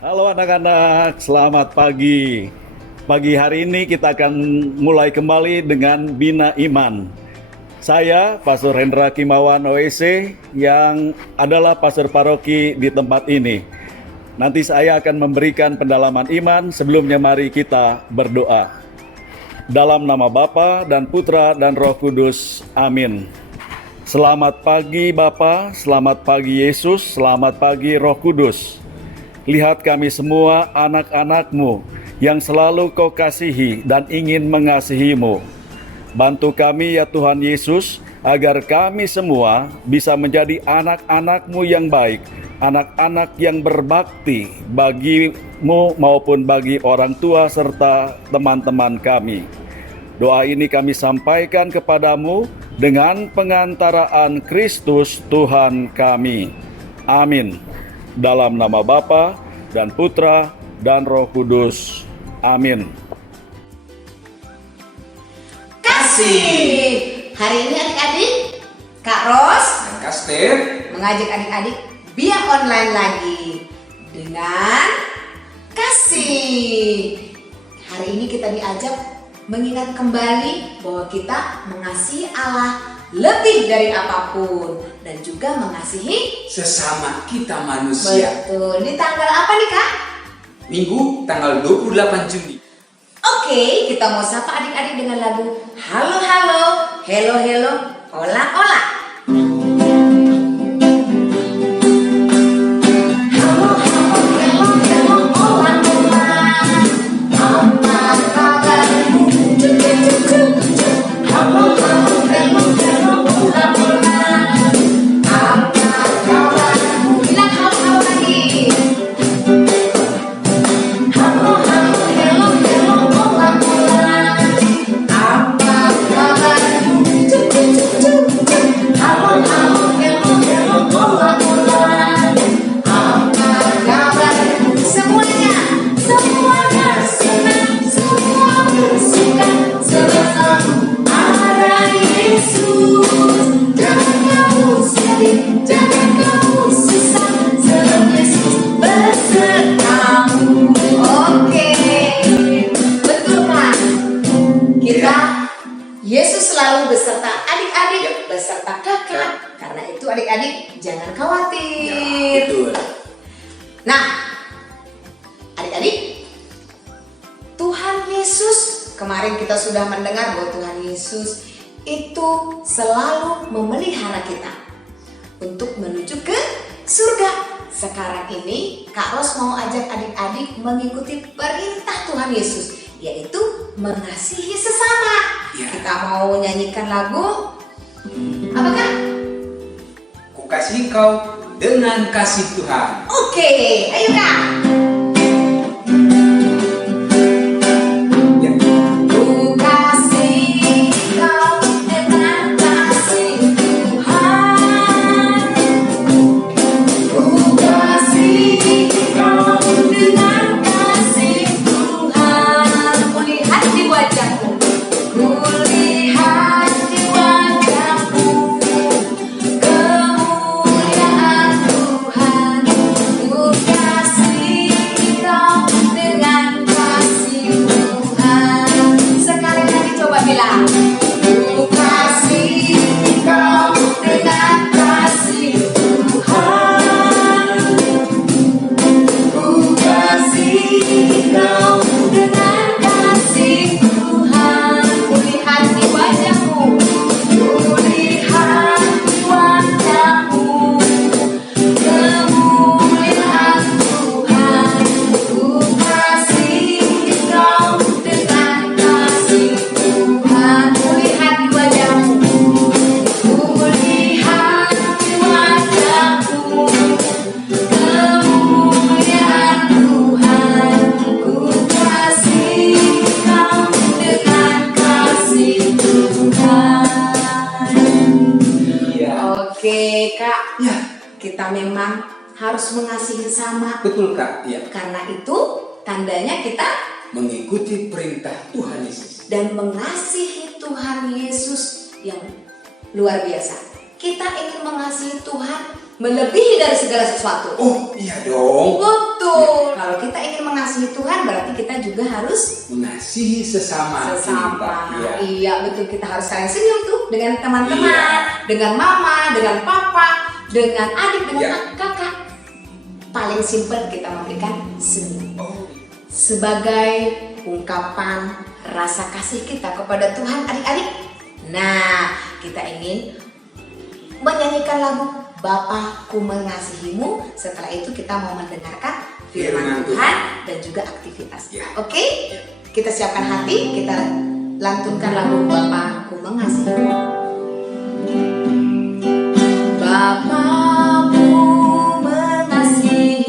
Halo anak-anak, selamat pagi. Pagi hari ini kita akan mulai kembali dengan Bina Iman. Saya Pastor Hendra Kimawan OEC yang adalah pastor paroki di tempat ini. Nanti saya akan memberikan pendalaman iman. Sebelumnya mari kita berdoa. Dalam nama Bapa dan Putra dan Roh Kudus. Amin. Selamat pagi Bapa, selamat pagi Yesus, selamat pagi Roh Kudus. Lihat kami semua anak-anak-Mu yang selalu Kau kasihi dan ingin mengasihi-Mu. Bantu kami ya Tuhan Yesus, agar kami semua bisa menjadi anak-anak-Mu yang baik, anak-anak yang berbakti bagi-Mu maupun bagi orang tua serta teman-teman kami. Doa ini kami sampaikan kepadamu dengan pengantaraan Kristus Tuhan kami. Amin. Dalam nama Bapa dan Putra dan Roh Kudus. Amin. Kasih. Hari ini adik-adik, Kak Ros dan Kak Stef mengajak adik-adik biar online lagi dengan kasih. Hari ini kita diajak mengingat kembali bahwa kita mengasihi Allah lebih dari apapun dan juga mengasihi sesama kita manusia. betul. Ini tanggal apa nih Kak? Minggu tanggal 28 Juni. Oke, kita mau sapa adik-adik dengan lagu Halo Halo, Hello Hello, Ola Ola. Yesus selalu beserta adik-adik, beserta kakak. Karena itu adik-adik jangan khawatir. Betul. Nah, adik-adik, Tuhan Yesus, kemarin kita sudah mendengar bahwa Tuhan Yesus itu selalu memelihara kita untuk menuju ke surga. Sekarang ini Kak Ros mau ajak adik-adik mengikuti perintah Tuhan Yesus, yaitu mengasihi sesama. Ya. Kita mau nyanyikan lagu apakah? Ku kasih kau dengan kasih Tuhan. Oke, ayo Kak. Ya. Ku kasih kau dengan kasih Tuhan. Ku kasih kau dengan kasih Tuhan. Kulihat di wajahmu, kulihat di wajahmu kemuliaan Tuhan. Ku kasih kau dengan kasih Tuhan. Sekali lagi coba bilang, ku kasih kau dengan kasih Tuhan. Ku kasih kau dengan kasih Tuhan. Kulihat di wajahmu, kulihat di wajahmu kemuliaan Tuhan. Ku kasih kau dengan kasih Tuhan. Kulihat di wajahmu, kulihat di wajahmu kemuliaan Tuhan. Ku kasih kau dengan kasih Tuhan. Iya. Oke Kak, Ya, kita memang harus mengasihi sesama. betul Kak. Ya. Karena itu tandanya kita Mengikuti perintah Tuhan Yesus. dan mengasihi Tuhan Yesus yang luar biasa. Kita ingin mengasihi Tuhan melebihi dari segala sesuatu. Oh, iya dong. Betul. Betul. Kalau kita ingin mengasihi Tuhan, berarti kita juga harus Mengasihi sesama sesama. kita. Iya, betul. Kita harus saling senyum tuh dengan teman-teman, Iya. dengan mama, dengan papa, dengan adik, dengan Iya. kakak. Paling simpel kita memberikan senyum Oh, sebagai ungkapan rasa kasih kita kepada Tuhan, adik-adik. Nah, kita ingin menyanyikan lagu Bapakku Mengasihimu. Setelah itu kita mau mendengarkan firman Firman Tuhan dan juga aktivitas. Ya. Oke? Kita siapkan hati, kita lantunkan lagu Bapakku Mengasihimu. Bapakku mengasihimu,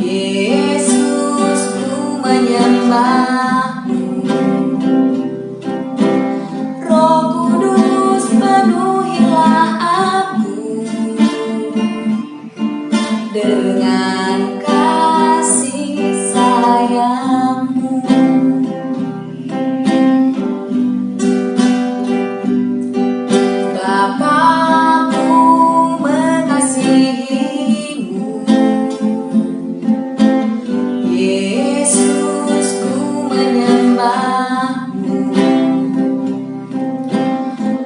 Yesus ku menyembahmu, Roh Kudus penuhilah aku dengan kasih sayang-Mu. Bapakku mengasihimu, Yesus ku menyembahmu,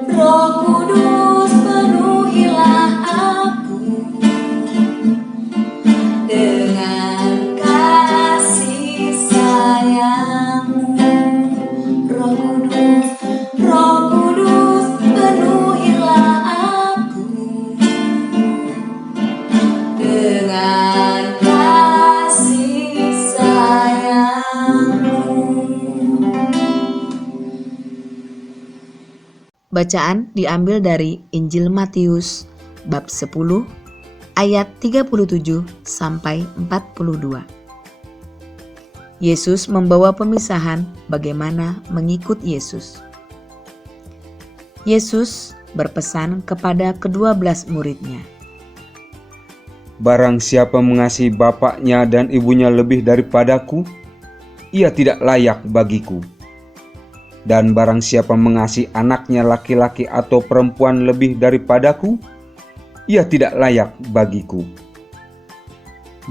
Roh Kudus penuhilah aku dengan kasih sayang-Mu. Roh Kudus penuhilah aku dengan kasih sayang-Mu. Bacaan diambil dari Injil Matius bab 10 ayat 37 sampai 42. Yesus membawa pemisahan bagaimana mengikut Yesus. Yesus berpesan kepada ke-12 muridnya. Barang siapa mengasihi bapaknya dan ibunya lebih daripadaku, ia tidak layak bagiku. Dan barang siapa mengasihi anaknya laki-laki atau perempuan lebih daripadaku, ia tidak layak bagiku.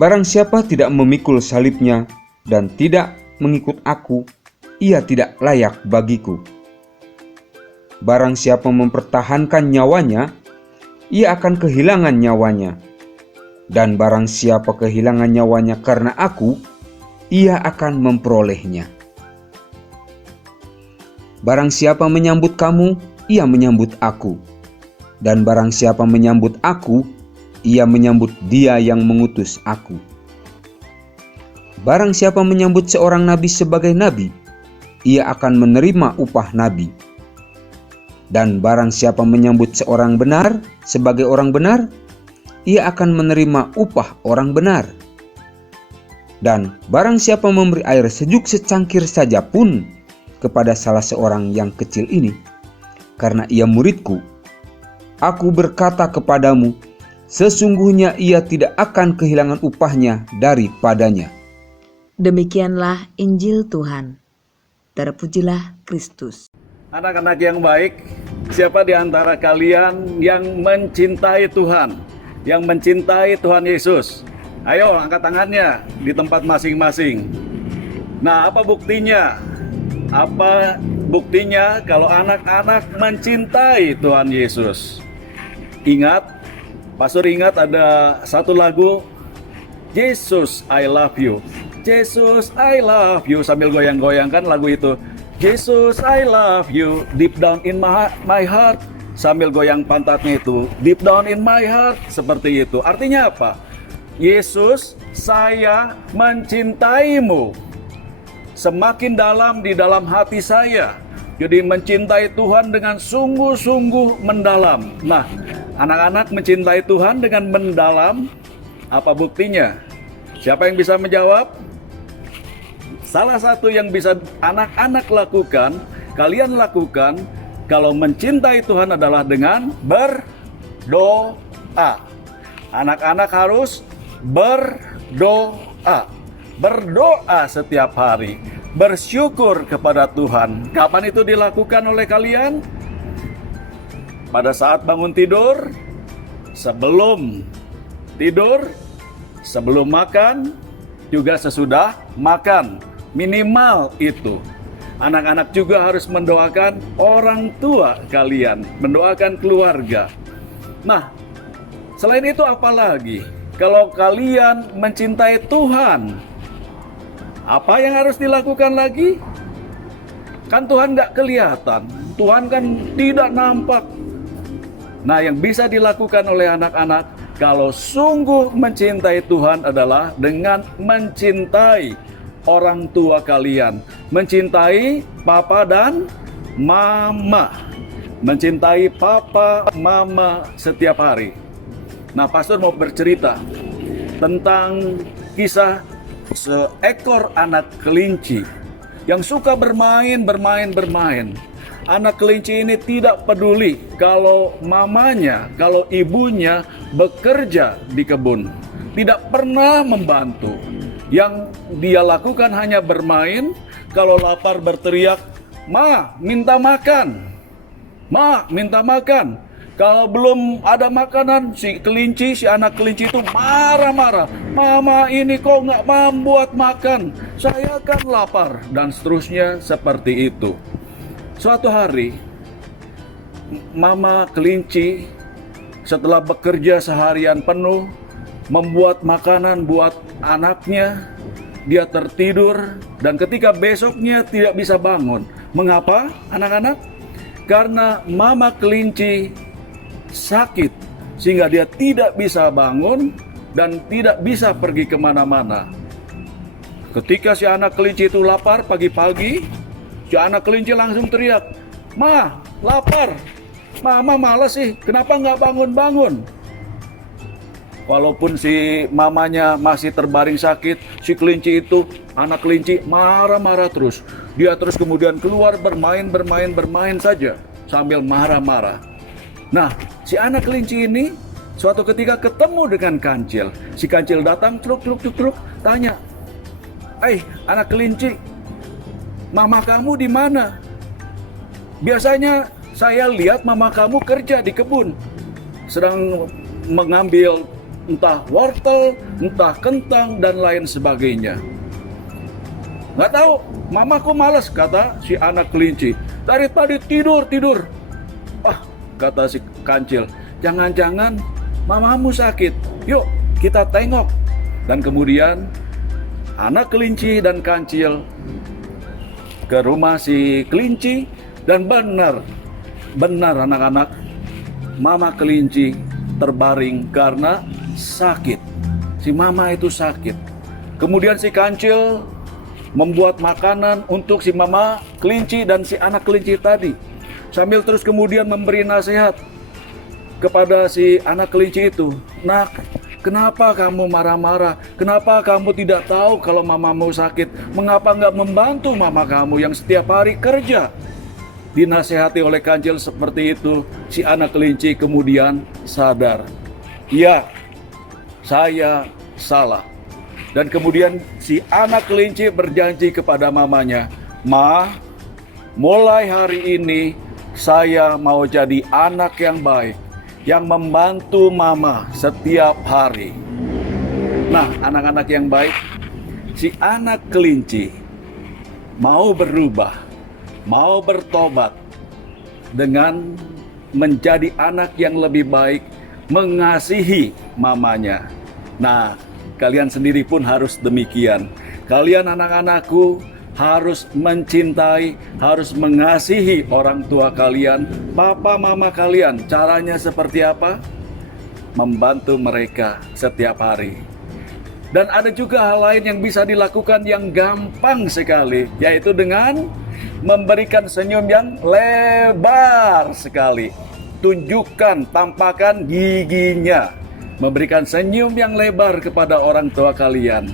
Barang siapa tidak memikul salibnya dan tidak mengikut aku, ia tidak layak bagiku. Barang siapa mempertahankan nyawanya, ia akan kehilangan nyawanya. Dan barang siapa kehilangan nyawanya karena aku, ia akan memperolehnya. Barang siapa menyambut kamu, ia menyambut aku. Dan barang siapa menyambut aku, ia menyambut Dia yang mengutus aku. Barang siapa menyambut seorang nabi sebagai nabi, ia akan menerima upah nabi. Dan barang siapa menyambut seorang benar sebagai orang benar, ia akan menerima upah orang benar. Dan barang siapa memberi air sejuk secangkir saja pun kepada salah seorang yang kecil ini, karena ia muridku, aku berkata kepadamu, sesungguhnya ia tidak akan kehilangan upahnya daripadanya. Demikianlah Injil Tuhan. Terpujilah Kristus. Anak-anak yang baik, siapa di antara kalian yang mencintai Tuhan, yang mencintai Tuhan Yesus? Ayo angkat tangannya di tempat masing-masing. Nah, apa buktinya? Apa buktinya kalau anak-anak mencintai Tuhan Yesus? Ingat, Pastor ingat ada satu lagu, Jesus I love you. Jesus I love you, sambil goyang-goyangkan lagu itu. Jesus I love you, deep down in my heart. Sambil goyang pantatnya itu, deep down in my heart, seperti itu. Artinya apa? Yesus, saya mencintaimu semakin dalam di dalam hati saya. Jadi mencintai Tuhan dengan sungguh-sungguh mendalam. Nah, anak-anak mencintai Tuhan dengan mendalam, apa buktinya? Siapa yang bisa menjawab? Salah satu yang bisa anak-anak lakukan, kalian lakukan, kalau mencintai Tuhan adalah dengan berdoa. Anak-anak harus berdoa. Berdoa setiap hari. Bersyukur kepada Tuhan. Kapan itu dilakukan oleh kalian? Pada saat bangun tidur, sebelum tidur, sebelum makan, juga sesudah makan. Minimal itu. Anak-anak juga harus mendoakan orang tua kalian, mendoakan keluarga. Nah, selain itu apa lagi? Kalau kalian mencintai Tuhan, apa yang harus dilakukan lagi? Kan Tuhan nggak kelihatan, Tuhan kan tidak nampak. Nah, yang bisa dilakukan oleh anak-anak kalau sungguh mencintai Tuhan adalah dengan mencintai orang tua kalian, mencintai papa dan mama, mencintai papa, mama setiap hari. Nah, pastor mau bercerita tentang kisah seekor anak kelinci yang suka bermain. Anak kelinci ini tidak peduli kalau mamanya, kalau ibunya bekerja di kebun, tidak pernah membantu. Yang dia lakukan hanya bermain. Kalau lapar berteriak, "Ma, minta makan. Ma, minta makan." Kalau belum ada makanan, si anak kelinci itu marah-marah. "Mama ini kok nggak membuat makan? Saya kan lapar." Dan seterusnya seperti itu. Suatu hari, mama kelinci setelah bekerja seharian penuh, membuat makanan buat anaknya, dia tertidur, dan ketika besoknya tidak bisa bangun. Mengapa, anak-anak? Karena mama kelinci sakit, sehingga dia tidak bisa bangun dan tidak bisa pergi kemana-mana. Ketika si anak kelinci itu lapar pagi-pagi, si anak kelinci langsung teriak, "Ma, lapar. Mama malas sih, kenapa nggak bangun-bangun?" Walaupun si mamanya masih terbaring sakit, si kelinci itu, anak kelinci marah-marah terus. Dia terus kemudian keluar bermain saja sambil marah-marah. Nah, si anak kelinci ini suatu ketika ketemu dengan kancil. Si kancil datang, truk, tanya, anak kelinci, mama kamu di mana? Biasanya saya lihat mama kamu kerja di kebun, sedang mengambil entah wortel, entah kentang, dan lain sebagainya. "Nggak tahu, mamaku malas," kata si anak kelinci. "Dari tadi tidur." "Ah," kata si kancil, "jangan-jangan mamamu sakit. Yuk kita tengok." Dan kemudian anak kelinci dan kancil ke rumah si kelinci, dan benar anak-anak, mama kelinci terbaring karena sakit. Si mama itu sakit. Kemudian si kancil membuat makanan untuk si mama kelinci dan si anak kelinci tadi, sambil terus kemudian memberi nasihat kepada si anak kelinci itu. "Nak, kenapa kamu marah-marah? Kenapa kamu tidak tahu kalau mamamu sakit? Mengapa nggak membantu mama kamu yang setiap hari kerja?" Dinasehati oleh kancil seperti itu, si anak kelinci kemudian sadar, "Ya, saya salah." Dan kemudian si anak kelinci berjanji kepada mamanya, "Ma, mulai hari ini saya mau jadi anak yang baik, yang membantu mama setiap hari." Nah, anak-anak yang baik, si anak kelinci mau berubah, mau bertobat dengan menjadi anak yang lebih baik, mengasihi mamanya. Nah, kalian sendiri pun harus demikian. Kalian anak-anakku harus mencintai, harus mengasihi orang tua kalian, papa mama kalian. Caranya seperti apa? Membantu mereka setiap hari. Dan ada juga hal lain yang bisa dilakukan yang gampang sekali, yaitu dengan memberikan senyum yang lebar sekali. Tunjukkan, tampakkan giginya. Memberikan senyum yang lebar kepada orang tua kalian.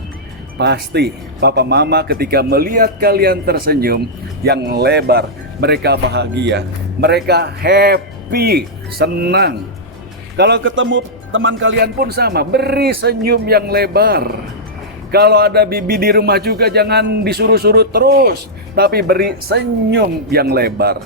Pasti papa mama ketika melihat kalian tersenyum yang lebar, mereka bahagia, mereka happy, senang. Kalau ketemu teman kalian pun sama, beri senyum yang lebar. Kalau ada bibi di rumah juga jangan disuruh-suruh terus, tapi beri senyum yang lebar.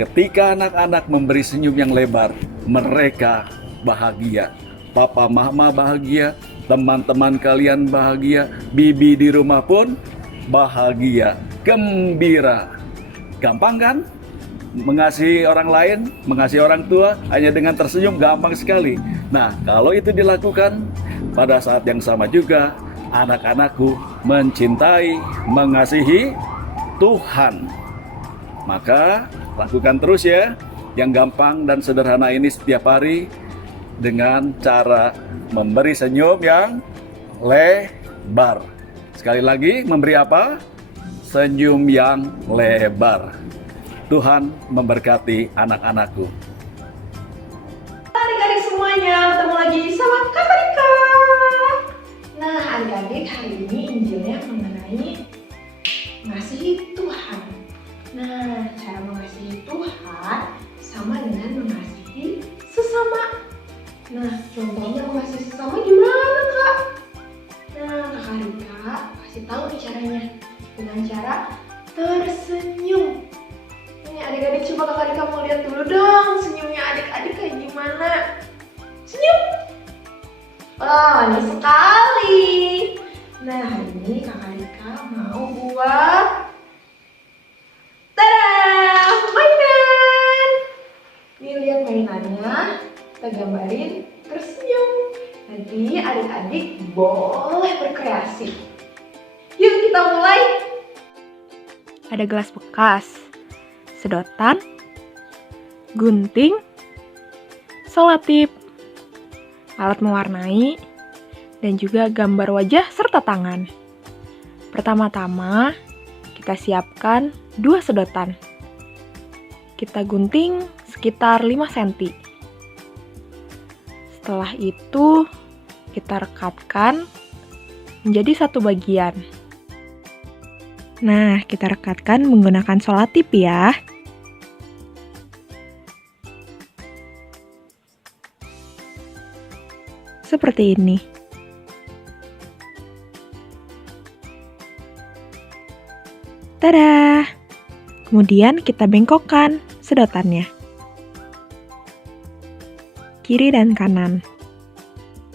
Ketika anak-anak memberi senyum yang lebar, mereka bahagia. papa mama bahagia, teman-teman kalian bahagia, bibi di rumah pun bahagia, gembira. Gampang kan? Mengasihi orang lain, mengasihi orang tua hanya dengan tersenyum, gampang sekali. Nah, kalau itu dilakukan, pada saat yang sama juga anak-anakku mencintai, mengasihi Tuhan. Maka lakukan terus ya, yang gampang dan sederhana ini setiap hari dengan cara memberi senyum yang lebar. Sekali lagi, memberi apa? Senyum yang lebar. Tuhan memberkati anak-anakku. Adik-adik semuanya, ketemu lagi sama Kak Rika. Nah, adik-adik, hari ini Injilnya mengenai mengasihi Tuhan. Nah, cara mengasihi Tuhan sama dengan mengasihi sesama. Nah, contohnya mengasihi sesama gimana, Kak? Nah, Kak Rika kasih tahu nih caranya. Dengan cara tersenyum. Ini adik-adik, coba Kak Rika mau lihat dulu dong senyumnya adik-adik kayak gimana. Senyum. Wah, manis sekali. Nah, hari ini Kak Rika mau buat tada! Mainan. Nih lihat mainannya. Kita gambarin tersenyum. Nanti adik-adik boleh berkreasi. Yuk kita mulai. Ada gelas bekas, sedotan, gunting, selotip, alat mewarnai, dan juga gambar wajah serta tangan. Pertama-tama, kita siapkan 2 sedotan. Kita gunting sekitar 5 cm. Setelah itu, kita rekatkan menjadi satu bagian. Nah, kita rekatkan menggunakan selotip ya. Seperti ini. Tada! Kemudian kita bengkokkan sedotannya. Kiri dan kanan.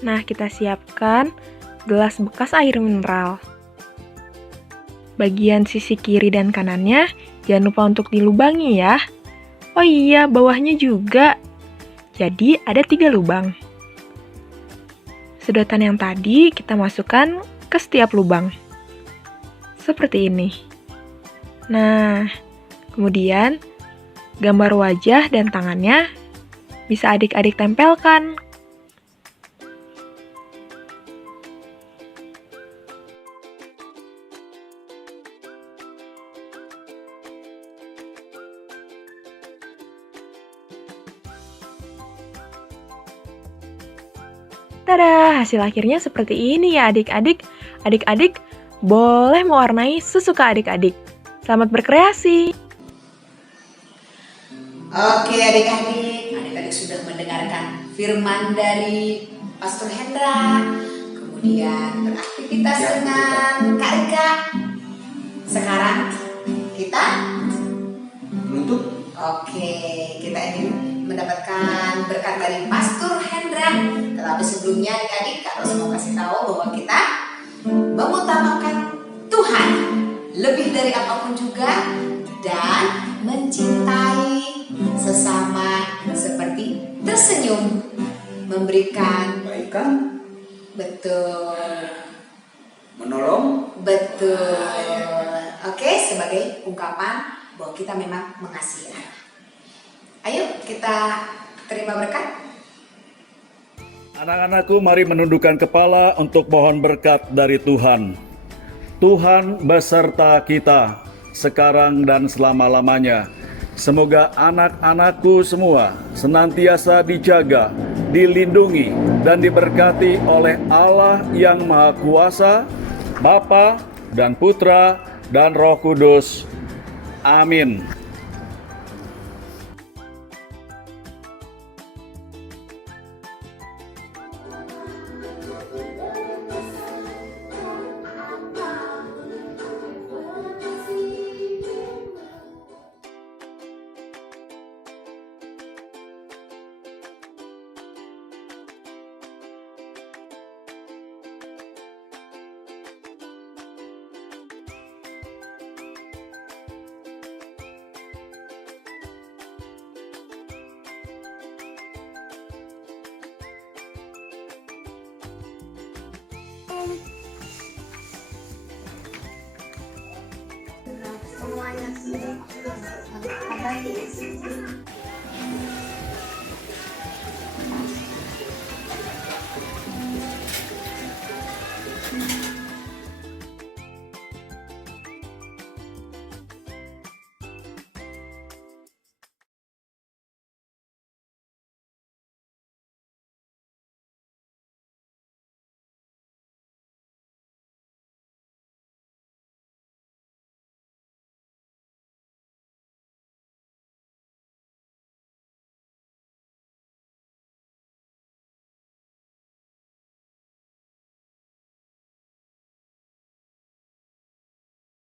Nah, kita siapkan gelas bekas air mineral. Bagian sisi kiri dan kanannya jangan lupa untuk dilubangi ya. Oh iya, bawahnya juga. Jadi ada 3 lubang. Sedotan yang tadi kita masukkan ke setiap lubang. Seperti ini. Nah, kemudian gambar wajah dan tangannya bisa adik-adik tempelkan. Tada, hasil akhirnya seperti ini ya adik-adik. Adik-adik boleh mewarnai sesuka adik-adik. Selamat berkreasi. Oke adik-adik sudah mendengarkan firman dari Pastor Hendra, kemudian beraktivitas dengan Kak Rika. Sekarang kita Menutup. Oke, kita ingin mendapatkan berkat dari Pastor Hendra. Tetapi sebelumnya adik-adik, Kak Ros mau kasih tahu bahwa kita mengutamakan Tuhan lebih dari apapun juga dan mencintai sesama seperti tersenyum, memberikan Kebaikan, betul, menolong. betul. Oke, sebagai ungkapan bahwa kita memang mengasihi anak. Ayo kita terima berkat. Anak-anakku, mari menundukkan kepala untuk mohon berkat dari Tuhan. Tuhan beserta kita sekarang dan selama-lamanya. Semoga anak-anakku semua senantiasa dijaga, dilindungi, dan diberkati oleh Allah yang Maha Kuasa, Bapa dan Putra dan Roh Kudus. Amin. semuanya sih.